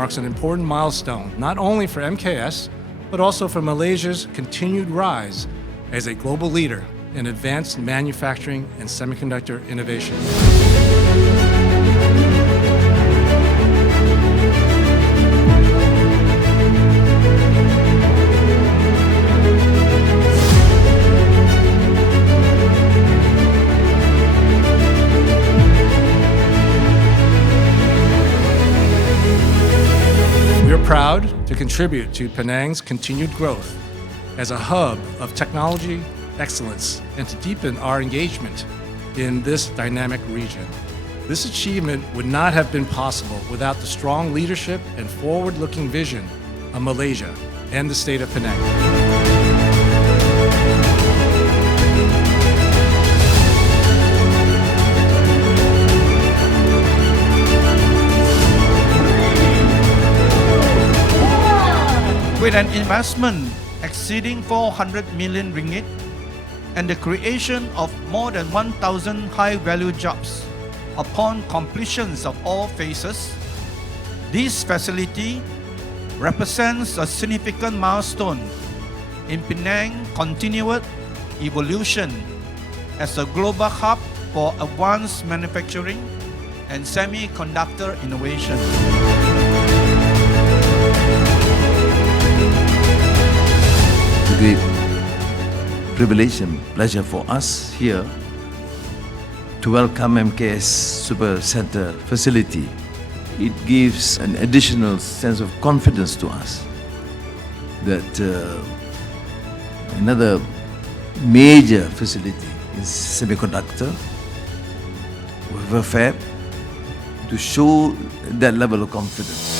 marks an important milestone, not only for MKS, but also for Malaysia's continued rise as a global leader in advanced manufacturing and semiconductor innovation. We are proud to contribute to Penang's continued growth as a hub of technology excellence and to deepen our engagement in this dynamic region. This achievement would not have been possible without the strong leadership and forward-looking vision of Malaysia and the state of Penang. With an investment exceeding 400 million ringgit and the creation of more than 1,000 high-value jobs upon completions of all phases, this facility represents a significant milestone in Penang's continued evolution as a global hub for advanced manufacturing and semiconductor innovation. It's a great privilege and pleasure for us here to welcome MKS SuperCenter facility. It gives an additional sense of confidence to us that another major facility in semiconductor with a fab to show that level of confidence.